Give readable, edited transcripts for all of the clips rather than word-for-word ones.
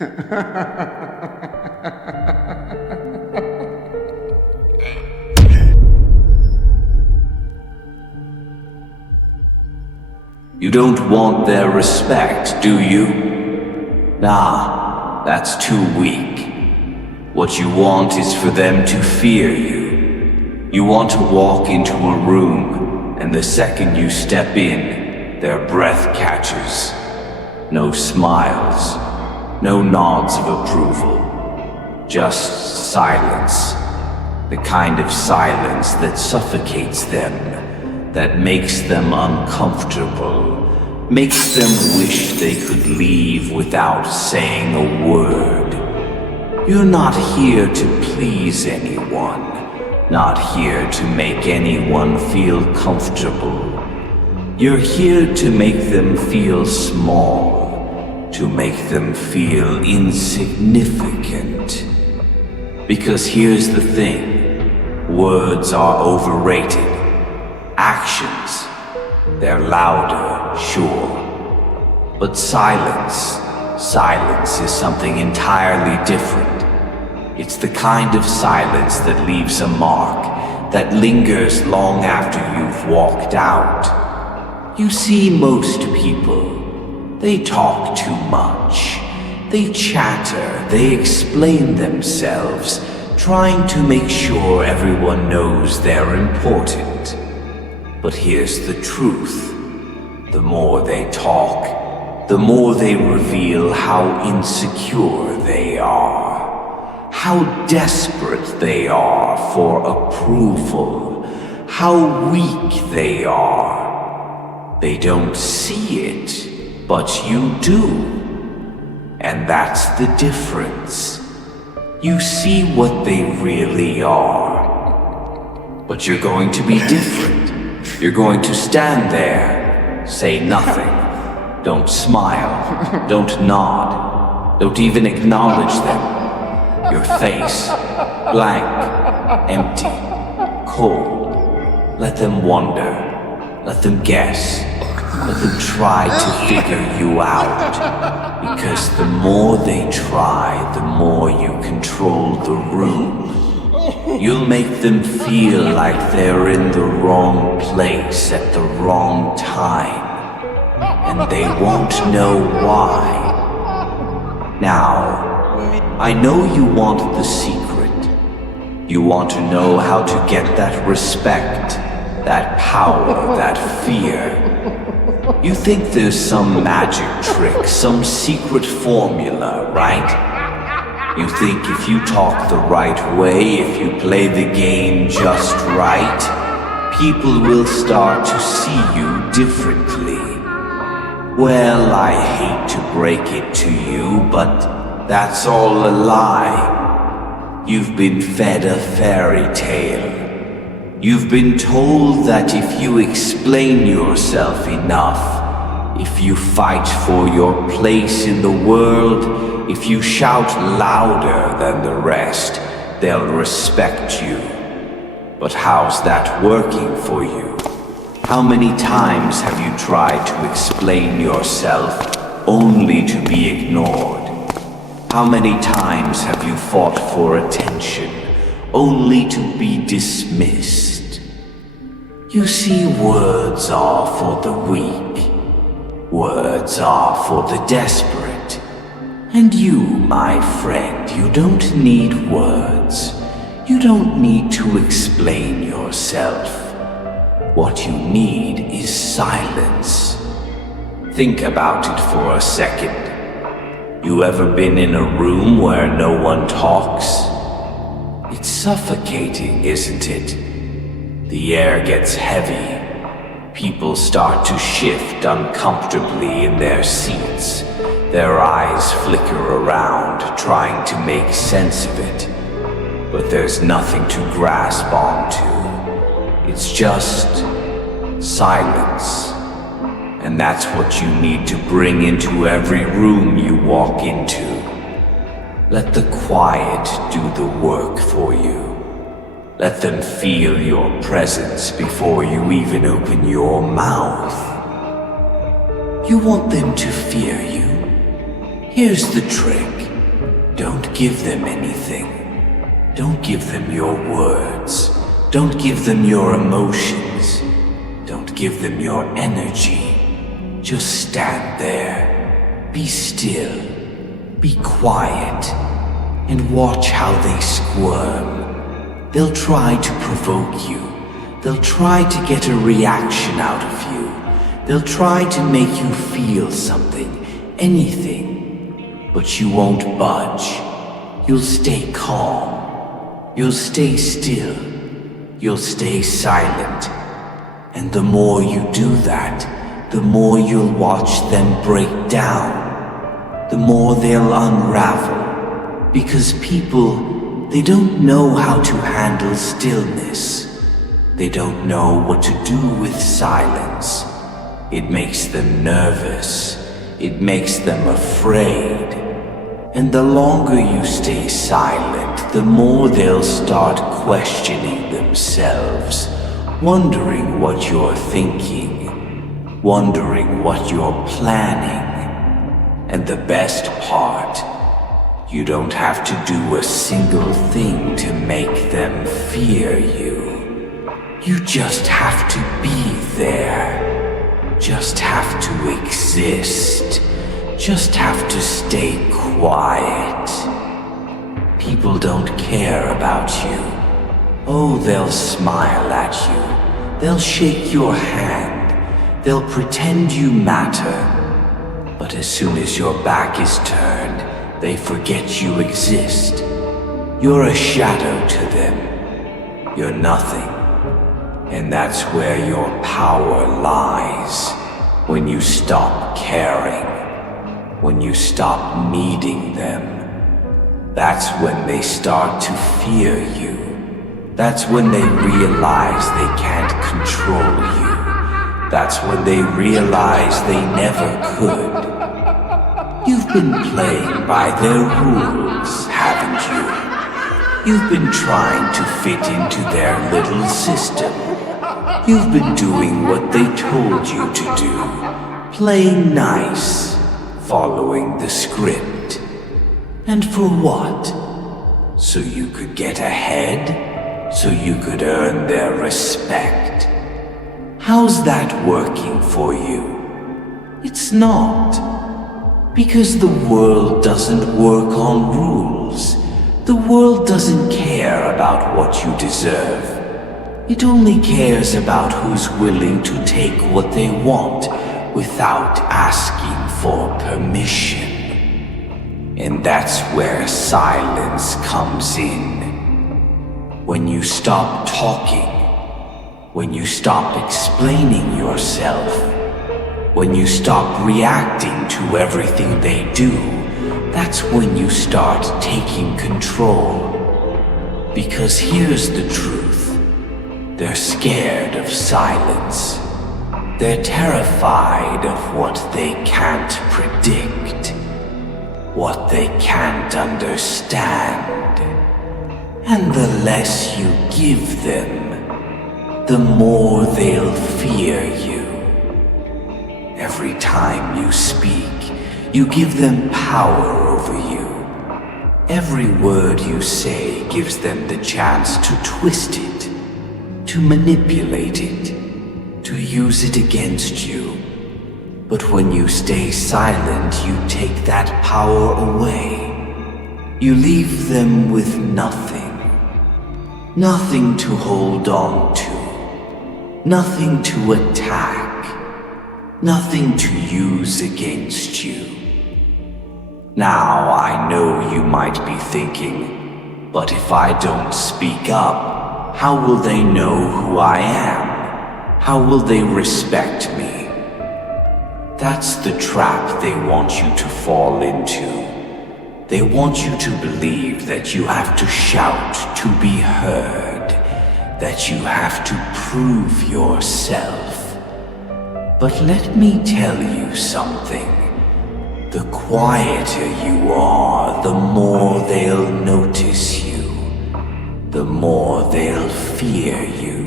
You don't want their respect, do you? Nah, that's too weak. What you want is for them to fear you. You want to walk into a room, and the second you step in, their breath catches. No smiles, no nods of approval, just silence. The kind of silence that suffocates them, that makes them uncomfortable, makes them wish they could leave without saying a word. You're not here to please anyone, not here to make anyone feel comfortable. You're here to make them feel small, to make them feel insignificant. Because here's the thing, words are overrated. Actions, they're louder, sure. But silence is something entirely different. It's the kind of silence that leaves a mark, that lingers long after you've walked out. You see, most people, they talk too much. They chatter, they explain themselves, trying to make sure everyone knows they're important. But here's the truth. The more they talk, the more they reveal how insecure they are, how desperate they are for approval, how weak they are. They don't see it, but you do. And that's the difference. You see what they really are. But you're going to be different. You're going to stand there, say nothing. Don't smile, don't nod, don't even acknowledge them. Your face, blank, empty, cold. Let them wonder, let them guess, let them try to figure you out. Because the more they try, the more you control the room. You'll make them feel like they're in the wrong place at the wrong time. And they won't know why. Now, I know you want the secret. You want to know how to get that respect, that power, that fear. You think there's some magic trick, some secret formula, right? You think if you talk the right way, if you play the game just right, people will start to see you differently. Well, I hate to break it to you, but that's all a lie. You've been fed a fairy tale. You've been told that if you explain yourself enough, if you fight for your place in the world, if you shout louder than the rest, they'll respect you. But how's that working for you? How many times have you tried to explain yourself only to be ignored? How many times have you fought for attention only to be dismissed? You see, words are for the weak. Words are for the desperate. And you, my friend, you don't need words. You don't need to explain yourself. What you need is silence. Think about it for a second. You ever been in a room where no one talks? It's suffocating, isn't it? The air gets heavy. People start to shift uncomfortably in their seats. Their eyes flicker around, trying to make sense of it. But there's nothing to grasp onto. It's just silence. And that's what you need to bring into every room you walk into. Let the quiet do the work for you. Let them feel your presence before you even open your mouth. You want them to fear you? Here's the trick. Don't give them anything. Don't give them your words. Don't give them your emotions. Don't give them your energy. Just stand there. Be still. Be quiet. And watch how they squirm. They'll try to provoke you. They'll try to get a reaction out of you. They'll try to make you feel something, anything. But you won't budge. You'll stay calm. You'll stay still. You'll stay silent. And the more you do that, the more you'll watch them break down. The more they'll unravel. Because people, they don't know how to handle stillness. They don't know what to do with silence. It makes them nervous. It makes them afraid. And the longer you stay silent, the more they'll start questioning themselves, wondering what you're thinking, wondering what you're planning. And the best part, you don't have to do a single thing to make them fear you. You just have to be there. Just have to exist. Just have to stay quiet. People don't care about you. Oh, they'll smile at you. They'll shake your hand. They'll pretend you matter. But as soon as your back is turned, they forget you exist. You're a shadow to them. You're nothing. And that's where your power lies. When you stop caring. When you stop needing them. That's when they start to fear you. That's when they realize they can't control you. That's when they realize they never could. You've been playing by their rules, haven't you? You've been trying to fit into their little system. You've been doing what they told you to do, playing nice, following the script. And for what? So you could get ahead? So you could earn their respect? How's that working for you? It's not. Because the world doesn't work on rules. The world doesn't care about what you deserve. It only cares about who's willing to take what they want without asking for permission. And that's where silence comes in. When you stop talking, when you stop explaining yourself, when you stop reacting to everything they do, that's when you start taking control. Because here's the truth. They're scared of silence. They're terrified of what they can't predict, what they can't understand. And the less you give them, the more they'll fear you. Every time you speak, you give them power over you. Every word you say gives them the chance to twist it, to manipulate it, to use it against you. But when you stay silent, you take that power away. You leave them with nothing. Nothing to hold on to. Nothing to attack. Nothing to use against you. Now I know you might be thinking, but if I don't speak up, how will they know who I am? How will they respect me? That's the trap they want you to fall into. They want you to believe that you have to shout to be heard, that you have to prove yourself. But let me tell you something. The quieter you are, the more they'll notice you. The more they'll fear you.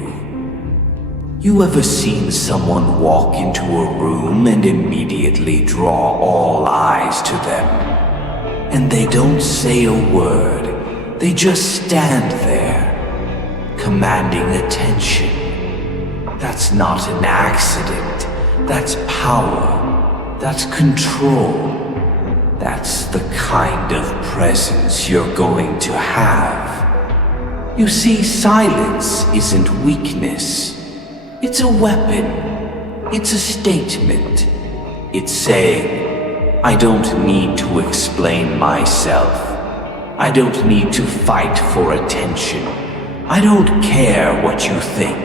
You ever seen someone walk into a room and immediately draw all eyes to them? and they don't say a word. They just stand there, commanding attention. That's not an accident. That's power. That's control. That's the kind of presence you're going to have. You see, silence isn't weakness. It's a weapon. It's a statement. It's saying, I don't need to explain myself. I don't need to fight for attention. I don't care what you think.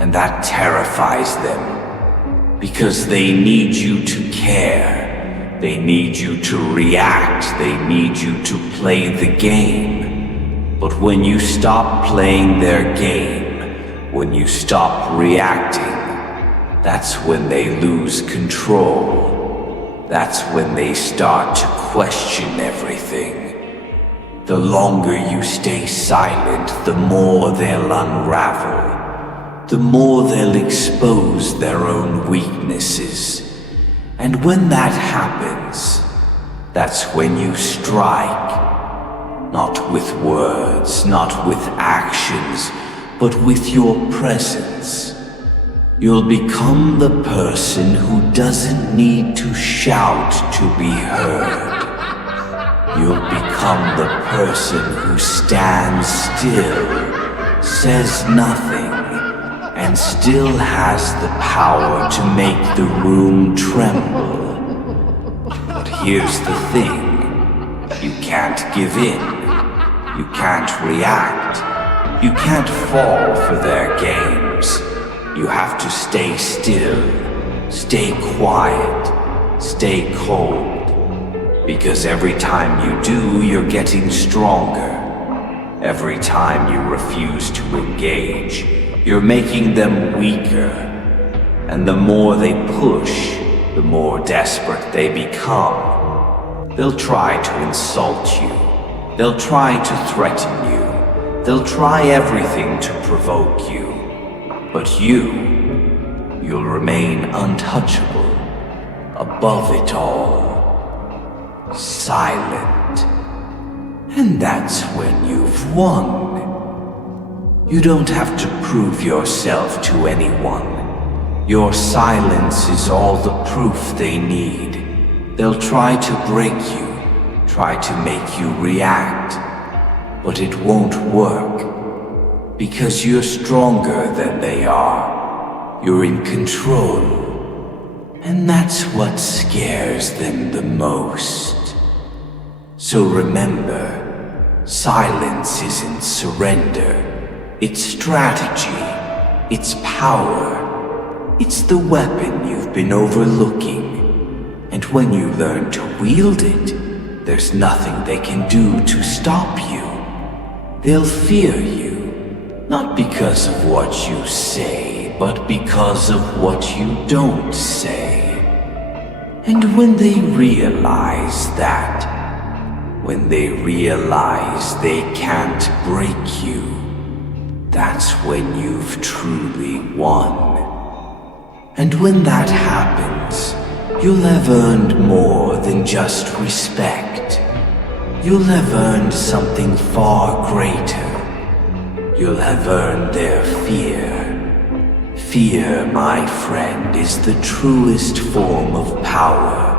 And that terrifies them, because they need you to care. They need you to react. They need you to play the game. But when you stop playing their game, when you stop reacting, that's when they lose control. That's when they start to question everything. The longer you stay silent, the more they'll unravel. The more they'll expose their own weaknesses. And when that happens, that's when you strike. Not with words, not with actions, but with your presence. You'll become the person who doesn't need to shout to be heard. You'll become the person who stands still, says nothing, and still has the power to make the room tremble. But here's the thing. You can't give in. You can't react. You can't fall for their games. You have to stay still, stay quiet, stay cold. Because every time you do, you're getting stronger. Every time you refuse to engage, you're making them weaker. And the more they push, the more desperate they become. They'll try to insult you. They'll try to threaten you. They'll try everything to provoke you. But you'll remain untouchable, above it all, silent. And that's when you've won. You don't have to prove yourself to anyone. Your silence is all the proof they need. They'll try to break you, try to make you react, but it won't work. Because you're stronger than they are. You're in control. And that's what scares them the most. So remember, silence isn't surrender. It's strategy. It's power. It's the weapon you've been overlooking. And when you learn to wield it, there's nothing they can do to stop you. They'll fear you. Not because of what you say, but because of what you don't say. And when they realize that, when they realize they can't break you, that's when you've truly won. And when that happens, you'll have earned more than just respect. You'll have earned something far greater. You'll have earned their fear. Fear, my friend, is the truest form of power.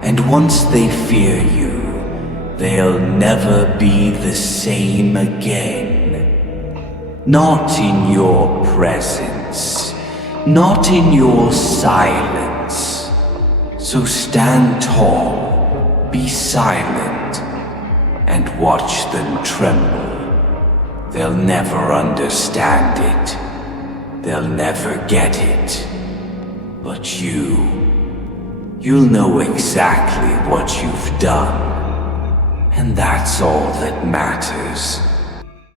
And once they fear you, they'll never be the same again. Not in your presence, not in your silence. So stand tall, be silent, and watch them tremble. They'll never understand it. They'll never get it. But you'll know exactly what you've done. And that's all that matters.